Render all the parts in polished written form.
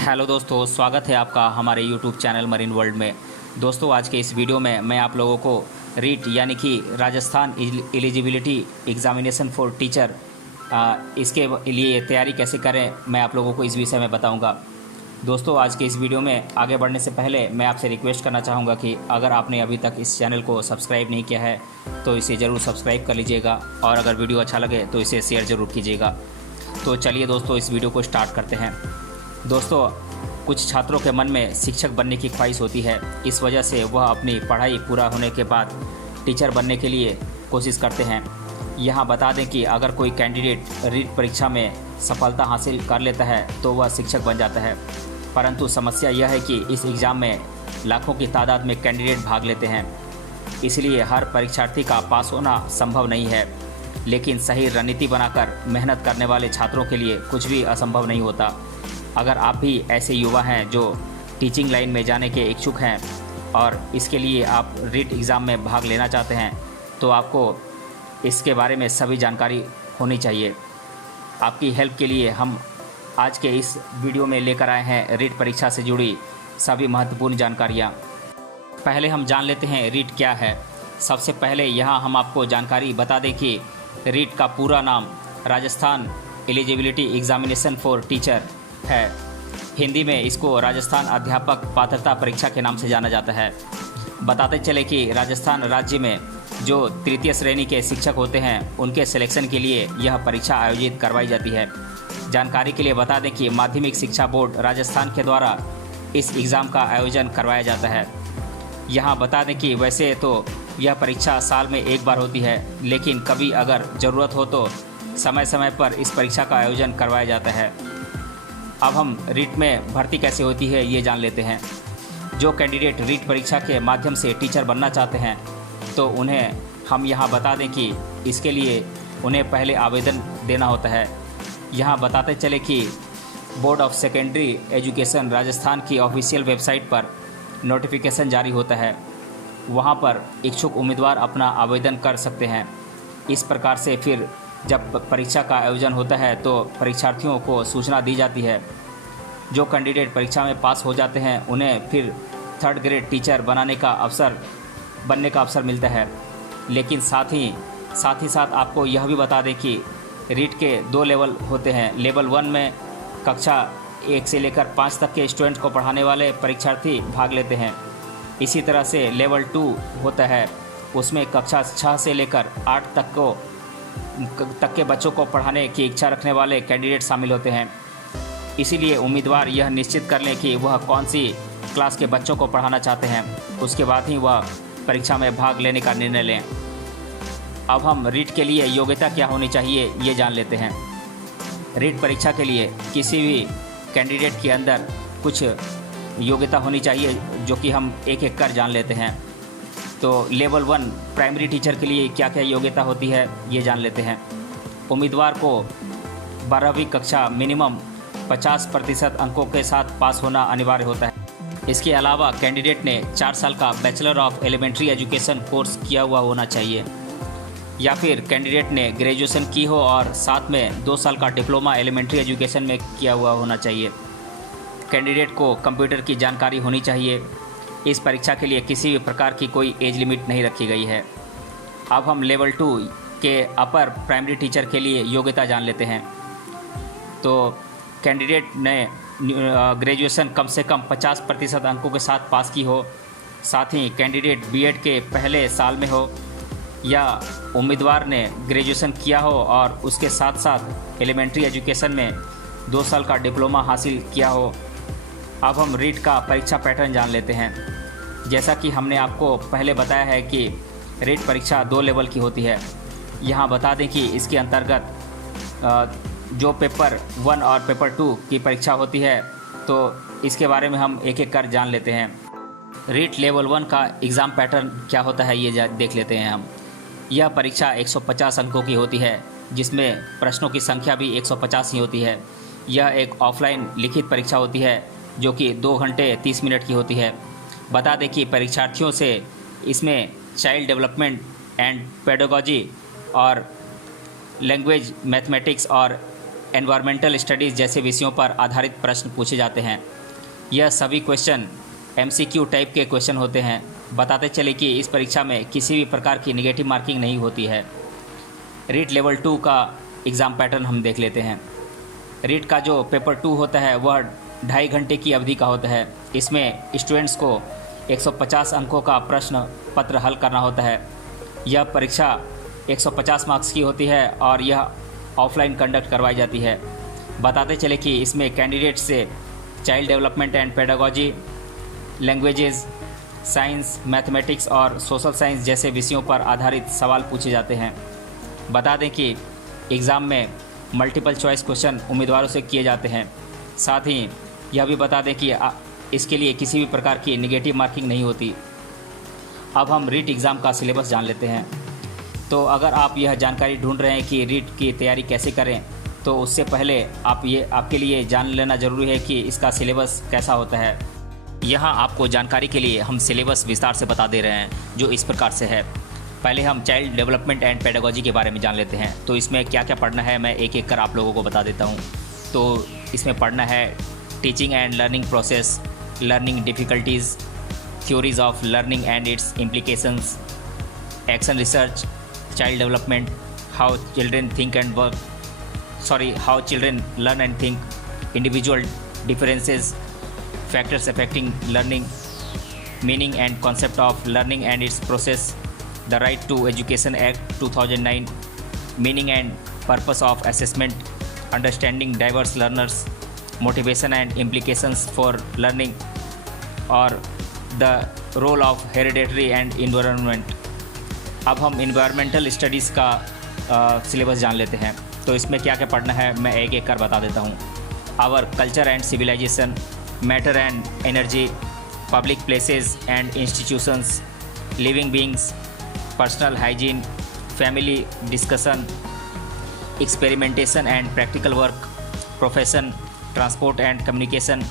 Hello दोस्तों, स्वागत है आपका हमारे यूट्यूब चैनल मरीन वर्ल्ड में। दोस्तों, आज के इस वीडियो में मैं आप लोगों को रीट यानी कि Rajasthan eligibility examination for teacher इसके लिए तैयारी कैसे करें मैं आप लोगों को इस विषय में बताऊंगा। दोस्तों, आज के इस वीडियो में आगे बढ़ने से पहले मैं आपसे रिक्वेस्ट करना चाहूँगा कि अगर आपने अभी तक इस चैनल को सब्सक्राइब नहीं किया है तो इसे ज़रूर सब्सक्राइब कर लीजिएगा और अगर वीडियो अच्छा लगे तो इसे शेयर ज़रूर कीजिएगा। तो चलिए दोस्तों, इस वीडियो को स्टार्ट करते हैं। दोस्तों, कुछ छात्रों के मन में शिक्षक बनने की ख्वाहिश होती है। इस वजह से वह अपनी पढ़ाई पूरा होने के बाद टीचर बनने के लिए कोशिश करते हैं। यहाँ बता दें कि अगर कोई कैंडिडेट रीट परीक्षा में सफलता हासिल कर लेता है तो वह शिक्षक बन जाता है, परंतु समस्या यह है कि इस एग्ज़ाम में लाखों की तादाद में कैंडिडेट भाग लेते हैं, इसलिए हर परीक्षार्थी का पास होना संभव नहीं है। लेकिन सही रणनीति बनाकर मेहनत करने वाले छात्रों के लिए कुछ भी असंभव नहीं होता। अगर आप भी ऐसे युवा हैं जो टीचिंग लाइन में जाने के इच्छुक हैं और इसके लिए आप रीट एग्ज़ाम में भाग लेना चाहते हैं तो आपको इसके बारे में सभी जानकारी होनी चाहिए। आपकी हेल्प के लिए हम आज के इस वीडियो में लेकर आए हैं रीट परीक्षा से जुड़ी सभी महत्वपूर्ण जानकारियाँ। पहले हम जान लेते हैं रीट क्या है। सबसे पहले यहाँ हम आपको जानकारी बता दें कि रीट का पूरा नाम Rajasthan eligibility examination for teacher है। हिंदी में इसको राजस्थान अध्यापक पात्रता परीक्षा के नाम से जाना जाता है। बताते चले कि राजस्थान राज्य में जो तृतीय श्रेणी के शिक्षक होते हैं उनके सिलेक्शन के लिए यह परीक्षा आयोजित करवाई जाती है। जानकारी के लिए बता दें कि माध्यमिक शिक्षा बोर्ड राजस्थान के द्वारा इस एग्ज़ाम का आयोजन करवाया जाता है। यहाँ बता दें कि वैसे तो यह परीक्षा साल में एक बार होती है, लेकिन कभी अगर ज़रूरत हो तो समय समय पर इस परीक्षा का आयोजन करवाया जाता है। अब हम रीट में भर्ती कैसे होती है ये जान लेते हैं। जो कैंडिडेट रीट परीक्षा के माध्यम से टीचर बनना चाहते हैं तो उन्हें हम यहाँ बता दें कि इसके लिए उन्हें पहले आवेदन देना होता है। यहाँ बताते चले कि board of secondary education Rajasthan की ऑफिशियल वेबसाइट पर नोटिफिकेशन जारी होता है, वहाँ पर इच्छुक उम्मीदवार अपना आवेदन कर सकते हैं। इस प्रकार से फिर जब परीक्षा का आयोजन होता है तो परीक्षार्थियों को सूचना दी जाती है। जो कैंडिडेट परीक्षा में पास हो जाते हैं उन्हें फिर थर्ड ग्रेड टीचर बनने का अवसर मिलता है। लेकिन साथ ही साथ आपको यह भी बता दें कि रीट के 2 लेवल होते हैं। लेवल 1 में कक्षा 1 से लेकर 5 तक के स्टूडेंट्स को पढ़ाने वाले परीक्षार्थी भाग लेते हैं। इसी तरह से लेवल 2 होता है, उसमें कक्षा 6 से लेकर 8 तक के बच्चों को पढ़ाने की इच्छा रखने वाले कैंडिडेट शामिल होते हैं। इसीलिए उम्मीदवार यह निश्चित कर लें कि वह कौन सी क्लास के बच्चों को पढ़ाना चाहते हैं, उसके बाद ही वह परीक्षा में भाग लेने का निर्णय लें। अब हम रीट के लिए योग्यता क्या होनी चाहिए ये जान लेते हैं। रीट परीक्षा के लिए किसी भी कैंडिडेट के अंदर कुछ योग्यता होनी चाहिए, जो कि हम एक एक कर जान लेते हैं। तो लेवल 1 प्राइमरी टीचर के लिए क्या क्या योग्यता होती है ये जान लेते हैं। उम्मीदवार को 12वीं कक्षा मिनिमम 50% अंकों के साथ पास होना अनिवार्य होता है। इसके अलावा कैंडिडेट ने 4 साल का bachelor of elementary education course किया हुआ होना चाहिए, या फिर कैंडिडेट ने ग्रेजुएशन की हो और साथ में 2 साल का डिप्लोमा एलिमेंट्री एजुकेशन में किया हुआ होना चाहिए। कैंडिडेट को कंप्यूटर की जानकारी होनी चाहिए। इस परीक्षा के लिए किसी भी प्रकार की कोई एज लिमिट नहीं रखी गई है। अब हम लेवल 2 के अपर प्राइमरी टीचर के लिए योग्यता जान लेते हैं। तो कैंडिडेट ने ग्रेजुएशन कम से कम 50% अंकों के साथ पास की हो, साथ ही कैंडिडेट बीएड के पहले साल में हो, या उम्मीदवार ने ग्रेजुएशन किया हो और उसके साथ साथ एलिमेंट्री एजुकेशन में 2 साल का डिप्लोमा हासिल किया हो। अब हम रीट का परीक्षा पैटर्न जान लेते हैं। जैसा कि हमने आपको पहले बताया है कि रीट परीक्षा 2 लेवल की होती है। यहाँ बता दें कि इसके अंतर्गत जो पेपर 1 और पेपर 2 की परीक्षा होती है तो इसके बारे में हम एक एक कर जान लेते हैं। रीट लेवल 1 का एग्ज़ाम पैटर्न क्या होता है ये देख लेते हैं हम। यह परीक्षा 150 अंकों की होती है, जिसमें प्रश्नों की संख्या भी 150 ही होती है। यह एक ऑफलाइन लिखित परीक्षा होती है जो कि 2 घंटे 30 मिनट की होती है। बता दें कि परीक्षार्थियों से इसमें चाइल्ड डेवलपमेंट एंड पेडागोजी और लैंग्वेज, मैथमेटिक्स और एनवायरमेंटल स्टडीज़ जैसे विषयों पर आधारित प्रश्न पूछे जाते हैं। यह सभी क्वेश्चन MCQ टाइप के क्वेश्चन होते हैं। बताते चले कि इस परीक्षा में किसी भी प्रकार की नेगेटिव मार्किंग नहीं होती है। रीट लेवल 2 का एग्ज़ाम पैटर्न हम देख लेते हैं। रीट का जो पेपर 2 होता है वह 2.5 घंटे की अवधि का होता है। इसमें स्टूडेंट्स को 150 अंकों का प्रश्न पत्र हल करना होता है। यह परीक्षा 150 मार्क्स की होती है और यह ऑफलाइन कंडक्ट करवाई जाती है। बताते चले कि इसमें कैंडिडेट से child development and pedagogy, languages, science, mathematics और सोशल साइंस जैसे विषयों पर आधारित सवाल पूछे जाते हैं। बता दें कि एग्ज़ाम में मल्टीपल चॉइस क्वेश्चन उम्मीदवारों से किए जाते हैं। साथ ही यह भी बता दें कि इसके लिए किसी भी प्रकार की नेगेटिव मार्किंग नहीं होती। अब हम रीट एग्ज़ाम का सिलेबस जान लेते हैं। तो अगर आप यह जानकारी ढूंढ रहे हैं कि रीट की तैयारी कैसे करें, तो उससे पहले आपके लिए जान लेना ज़रूरी है कि इसका सिलेबस कैसा होता है। यहाँ आपको जानकारी के लिए हम सिलेबस विस्तार से बता दे रहे हैं, जो इस प्रकार से है। पहले हम चाइल्ड डेवलपमेंट एंड पेडागोजी के बारे में जान लेते हैं। तो इसमें क्या क्या पढ़ना है मैं एक एक कर आप लोगों को बता देता हूँ। तो इसमें पढ़ना है teaching and learning process, learning difficulties, theories of learning and its implications, action research, child development, how children learn and think, individual differences, factors affecting learning, meaning and concept of learning and its process, the right to education act 2009, meaning and purpose of assessment, understanding diverse learners, motivation and implications for learning और the role of heredity and environment. अब हम environmental studies का syllabus जान लेते हैं। तो इसमें क्या क्या पढ़ना है मैं एक एक कर बता देता हूँ। Our culture and civilisation, matter and energy, public places and institutions, living beings, personal hygiene, family discussion, experimentation and practical work, profession, transport and communication,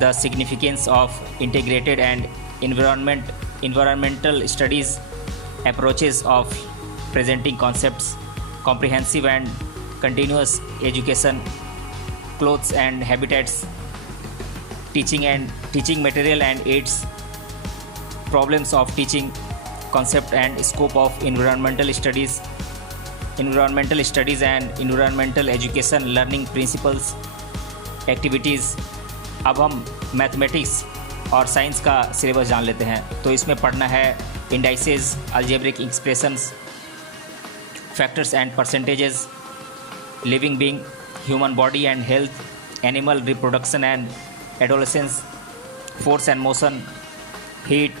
the significance of integrated and environmental studies, approaches of presenting concepts, comprehensive and continuous education, clothes and habitats, teaching material and aids, problems of teaching, concept and scope of environmental studies and environmental education, learning principles, activities। अब हम mathematics और science का syllabus जान लेते हैं। तो इसमें पढ़ना है indices, algebraic expressions, factors and percentages, living being, human body and health, animal reproduction and adolescence, force and motion, heat,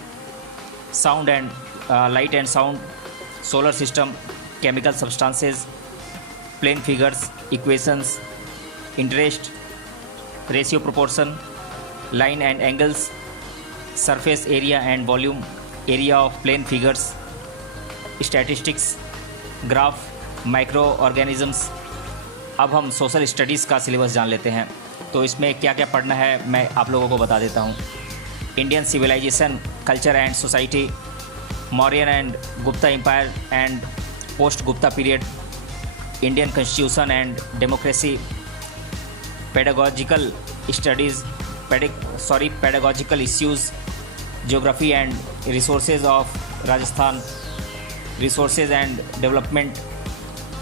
sound and light and sound, solar system, chemical substances, plane figures, equations, interest, ratio proportion, line and angles, surface area and volume, area of plane figures, statistics, graph, microorganisms। अब हम social studies का syllabus जान लेते हैं। तो इसमें क्या क्या पढ़ना है मैं आप लोगों को बता देता हूँ। Indian civilisation, culture and society, Mauryan and Gupta empire and post Gupta period, Indian constitution and democracy, pedagogical studies, pedagogical issues, geography and resources of Rajasthan, resources and development,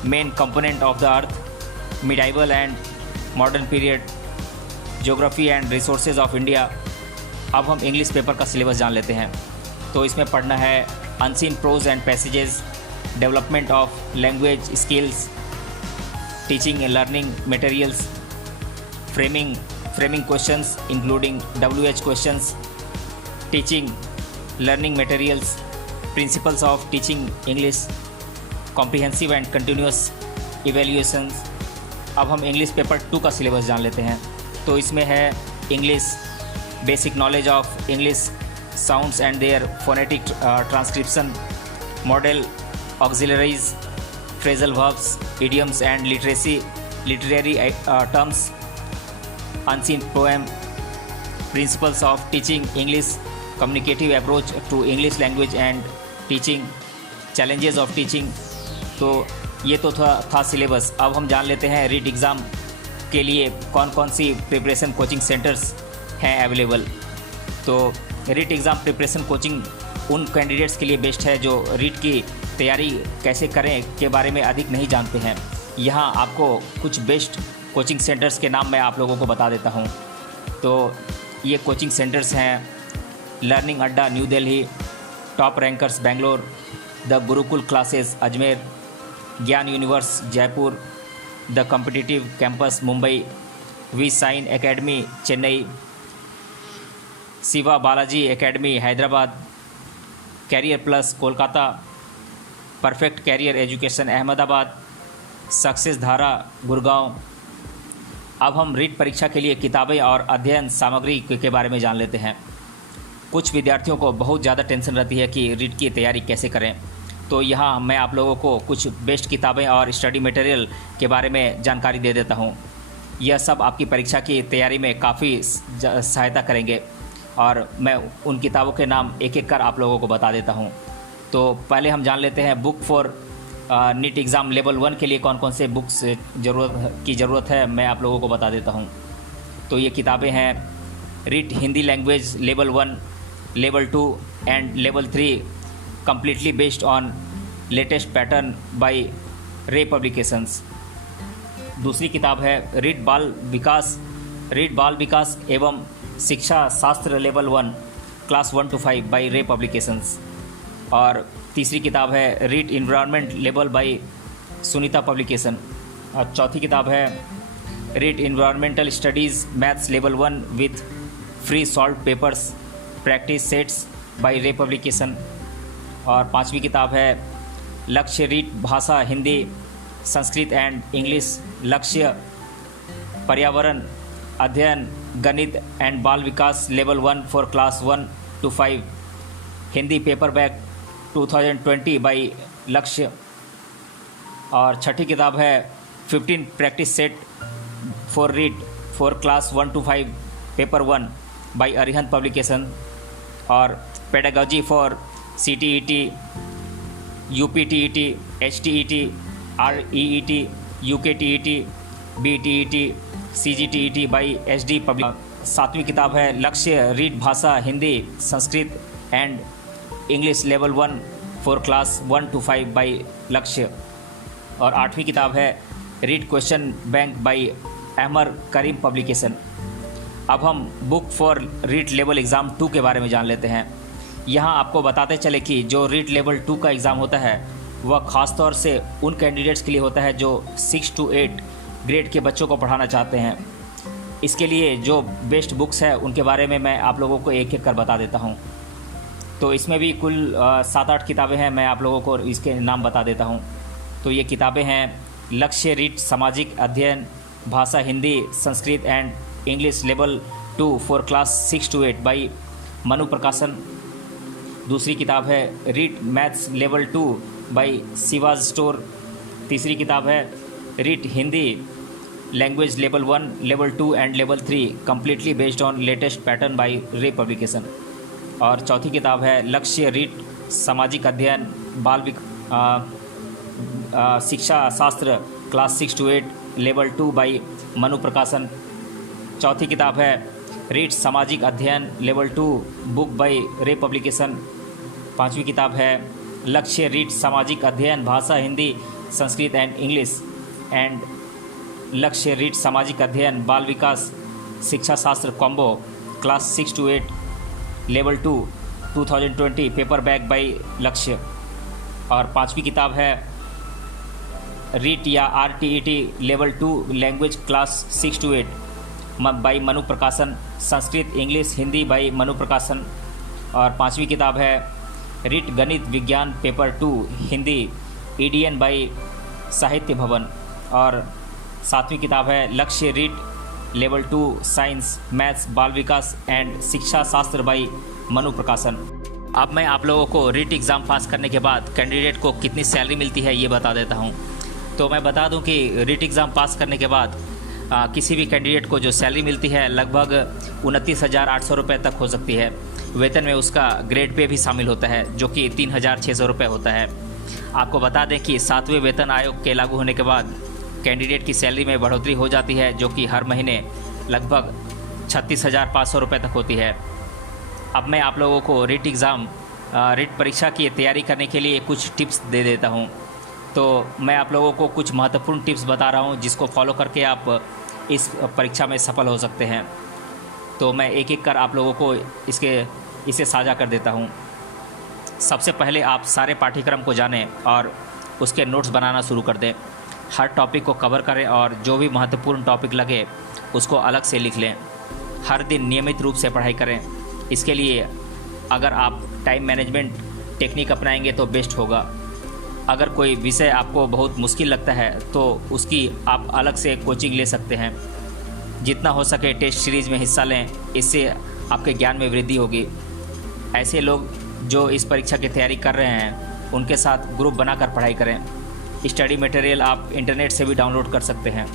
main component of the earth, medieval and modern period, geography and resources of India। अब हम English paper का syllabus जान लेते हैं। तो इसमें पढ़ना है unseen prose and passages, development of language skills, teaching and learning materials, framing questions including WH questions, teaching learning materials, principles of teaching English, comprehensive and continuous evaluations। अब हम इंग्लिश पेपर 2 का सिलेबस जान लेते हैं। तो इसमें है English, basic knowledge of English, sounds and their phonetic transcription, modal auxiliaries, phrasal verbs, idioms and literary terms, unseen poem, principles of teaching English, communicative approach to English language and teaching, challenges of teaching। तो ये तो था syllabus. अब हम जान लेते हैं REET exam के लिए कौन कौन सी प्रिपरेशन कोचिंग सेंटर्स हैं अवेलेबल। तो रीट एग्ज़ाम प्रिपरेशन कोचिंग उन कैंडिडेट्स के लिए बेस्ट है जो रीट की तैयारी कैसे करें के बारे में अधिक नहीं जानते हैं। यहाँ आपको कुछ बेस्ट कोचिंग सेंटर्स के नाम मैं आप लोगों को बता देता हूँ। तो ये कोचिंग सेंटर्स हैं learning Adda new Delhi, top rankers Bangalore, the Gurukul classes Ajmer, Gyan universe Jaipur, the competitive campus Mumbai, V sign academy Chennai, Shiva Balaji academy Hyderabad, career plus Kolkata, perfect career education Ahmedabad, success Dhara Gurgaon. अब हम रीट परीक्षा के लिए किताबें और अध्ययन सामग्री के बारे में जान लेते हैं। कुछ विद्यार्थियों को बहुत ज़्यादा टेंशन रहती है कि रीट की तैयारी कैसे करें, तो यहाँ मैं आप लोगों को कुछ बेस्ट किताबें और स्टडी मटेरियल के बारे में जानकारी दे देता हूँ। यह सब आपकी परीक्षा की तैयारी में काफ़ी सहायता करेंगे और मैं उन किताबों के नाम एक एक कर आप लोगों को बता देता हूँ। तो पहले हम जान लेते हैं book for NEET exam level 1 के लिए कौन कौन से बुक्स की ज़रूरत है, मैं आप लोगों को बता देता हूँ। तो ये किताबें हैं REET Hindi language level 1, level 2 and level 3 completely based on latest pattern by Ray publications. दूसरी किताब है रीट बाल विकास एवं शिक्षा शास्त्र level 1 class 1 to 5 by Ray publications. और तीसरी किताब है REET environment level by Sunita publication. और चौथी किताब है REET environmental studies maths level 1 with free solve papers practice sets by Ray publication. और पांचवी किताब है लक्ष्य रीट भाषा हिंदी संस्कृत एंड इंग्लिश लक्ष्य पर्यावरण अध्ययन गणित एंड बाल विकास level 1 for class 1 to 5 Hindi paperback 2020 by Lakshya. और छठी किताब है 15 practice set for REET for class 1 to 5 paper 1 by Arihant publication. और pedagogy for CTET, UPTET, HTET, REET, UKTET, BTET, CGTET by HD public. सातवीं किताब है लक्ष्य रीट भाषा Hindi Sanskrit and English level 1 for class 1 to 5 by Lakshya. और आठवीं किताब है REET question bank by Ahmar Karim publication. अब हम book for REET level exam 2 के बारे में जान लेते हैं। यहाँ आपको बताते चले कि जो रीट लेवल 2 का एग्ज़ाम होता है वह ख़ास तौर से उन कैंडिडेट्स के लिए होता है जो 6 to 8 ग्रेड के बच्चों को पढ़ाना चाहते हैं। इसके लिए जो बेस्ट बुक्स है उनके बारे में मैं आप लोगों को एक एक कर बता देता हूँ। तो इसमें भी कुल 7-8 किताबें हैं, मैं आप लोगों को इसके नाम बता देता हूँ। तो ये किताबें हैं लक्ष्य रीट सामाजिक अध्ययन भाषा Hindi Sanskrit and English level 2 for class 6 to 8 by Manu Prakashan. दूसरी किताब है REET maths level 2 by Shivaj store. तीसरी किताब है REET Hindi language level 1 level 2 and level 3 completely based on latest pattern by Ray publication. और चौथी किताब है लक्ष्य रीट सामाजिक अध्ययन शिक्षा शास्त्र class 6 to 8 level 2 by Manu प्रकाशन। चौथी किताब है रीट सामाजिक अध्ययन level 2 book by Ray publication. पांचवी किताब है लक्ष्य रीट सामाजिक अध्ययन भाषा Hindi Sanskrit and English and लक्ष्य रीट सामाजिक अध्ययन बाल विकास शिक्षा शास्त्र combo class 6 to 8 level 2 2020 paper back by Lakshya. और पांचवी किताब है रीट या RTET level 2 language class 6 to 8 by Manu प्रकाशन संस्कृत इंग्लिश हिंदी बाई मनु प्रकाशन। और पांचवी किताब है रीट गणित विज्ञान पेपर 2 हिंदी EDN बाई साहित्य भवन। और सातवीं किताब है Lakshya REET level 2 science maths बाल विकास एंड शिक्षा शास्त्र बाई मनु प्रकाशन। अब मैं आप लोगों को रीट एग्ज़ाम पास करने के बाद कैंडिडेट को कितनी सैलरी मिलती है ये बता देता हूँ। तो मैं बता दूँ कि रीट एग्ज़ाम पास करने के बाद किसी भी कैंडिडेट को जो सैलरी मिलती है लगभग 29,800 रुपये तक हो सकती है। वेतन में उसका ग्रेड पे भी शामिल होता है जो कि 3,600 रुपये होता है। आपको बता दें कि 7वें वेतन आयोग के लागू होने के बाद कैंडिडेट की सैलरी में बढ़ोतरी हो जाती है, जो कि हर महीने लगभग 36,500 रुपये तक होती है। अब मैं आप लोगों को रिट परीक्षा की तैयारी करने के लिए कुछ टिप्स दे देता हूं। तो मैं आप लोगों को कुछ महत्वपूर्ण टिप्स बता रहा हूं, जिसको फॉलो करके आप इस परीक्षा में सफल हो सकते हैं। तो मैं एक एक कर आप लोगों को इसे साझा कर देता हूं। सबसे पहले आप सारे पाठ्यक्रम को जानें और उसके नोट्स बनाना शुरू कर दें। हर टॉपिक को कवर करें और जो भी महत्वपूर्ण टॉपिक लगे उसको अलग से लिख लें। हर दिन नियमित रूप से पढ़ाई करें। इसके लिए अगर आप टाइम मैनेजमेंट टेक्निक अपनाएंगे तो बेस्ट होगा। अगर कोई विषय आपको बहुत मुश्किल लगता है तो उसकी आप अलग से कोचिंग ले सकते हैं। जितना हो सके टेस्ट सीरीज़ में हिस्सा लें, इससे आपके ज्ञान में वृद्धि होगी। ऐसे लोग जो इस परीक्षा की तैयारी कर रहे हैं उनके साथ ग्रुप बनाकर पढ़ाई करें। स्टडी मटेरियल आप इंटरनेट से भी डाउनलोड कर सकते हैं।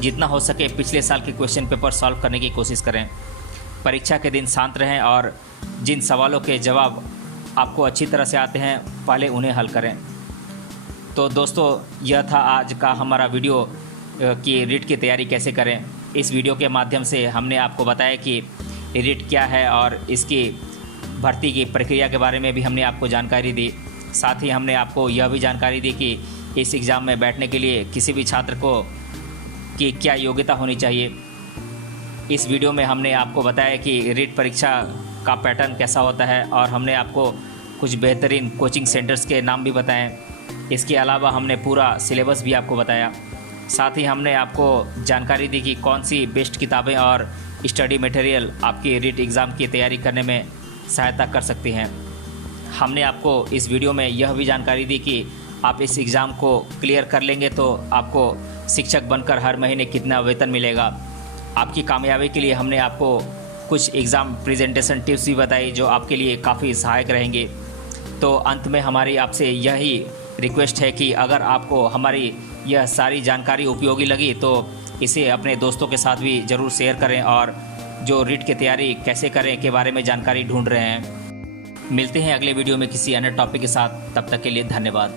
जितना हो सके पिछले साल के क्वेश्चन पेपर सॉल्व करने की कोशिश करें। परीक्षा के दिन शांत रहें और जिन सवालों के जवाब आपको अच्छी तरह से आते हैं पहले उन्हें हल करें। तो दोस्तों, यह था आज का हमारा वीडियो कि रिट की तैयारी कैसे करें। इस वीडियो के माध्यम से हमने आपको बताया कि रिट क्या है और इसकी भर्ती की प्रक्रिया के बारे में भी हमने आपको जानकारी दी। साथ ही हमने आपको यह भी जानकारी दी कि इस एग्ज़ाम में बैठने के लिए किसी भी छात्र को की क्या योग्यता होनी चाहिए। इस वीडियो में हमने आपको बताया कि रिट परीक्षा का पैटर्न कैसा होता है और हमने आपको कुछ बेहतरीन कोचिंग सेंटर्स के नाम भी बताएं। इसके अलावा हमने पूरा सिलेबस भी आपको बताया। साथ ही हमने आपको जानकारी दी कि कौन सी बेस्ट किताबें और स्टडी मटेरियल आपकी रिट एग्ज़ाम की तैयारी करने में सहायता कर सकती हैं। हमने आपको इस वीडियो में यह भी जानकारी दी कि आप इस एग्ज़ाम को क्लियर कर लेंगे तो आपको शिक्षक बनकर हर महीने कितना वेतन मिलेगा। आपकी कामयाबी के लिए हमने आपको कुछ एग्ज़ाम प्रेजेंटेशन टिप्स भी बताई जो आपके लिए काफ़ी सहायक रहेंगे। तो अंत में हमारी आपसे यही रिक्वेस्ट है कि अगर आपको हमारी यह सारी जानकारी उपयोगी लगी तो इसे अपने दोस्तों के साथ भी ज़रूर शेयर करें और जो रिट की तैयारी कैसे करें के बारे में जानकारी ढूंढ रहे हैं। मिलते हैं अगले वीडियो में किसी अन्य टॉपिक के साथ। तब तक के लिए धन्यवाद।